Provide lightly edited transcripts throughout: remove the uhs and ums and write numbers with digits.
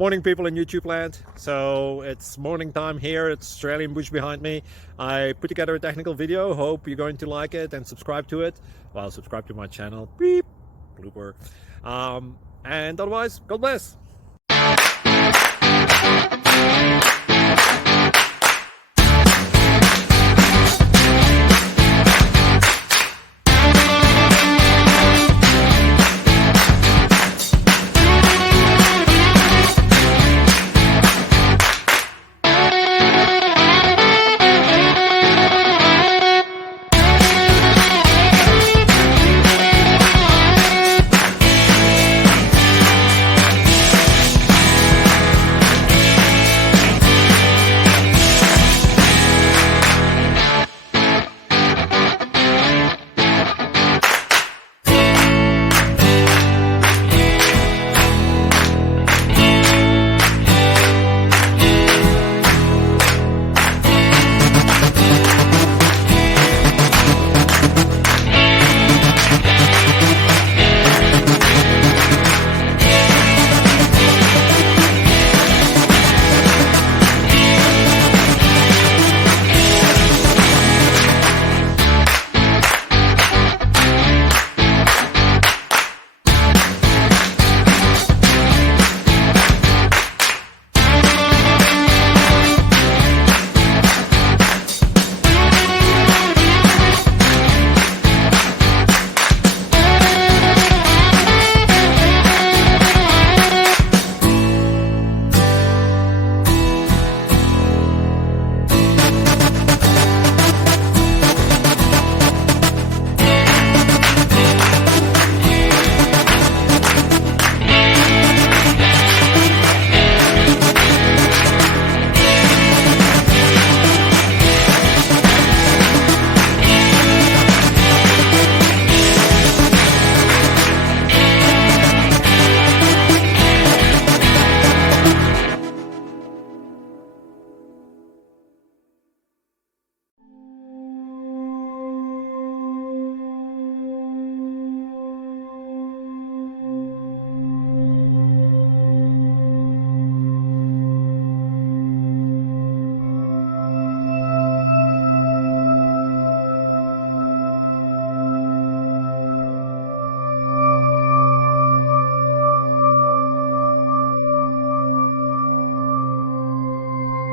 Morning, people in YouTube land. So it's morning time here. It's Australian bush behind me. I put together a technical video. Hope you're going to like it and subscribe to it. Well, subscribe to my channel. Beep. Blooper. And otherwise, God bless.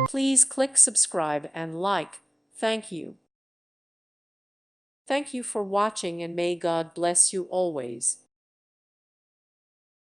Please click subscribe and like. Thank you. Thank you for watching, and may God bless you always.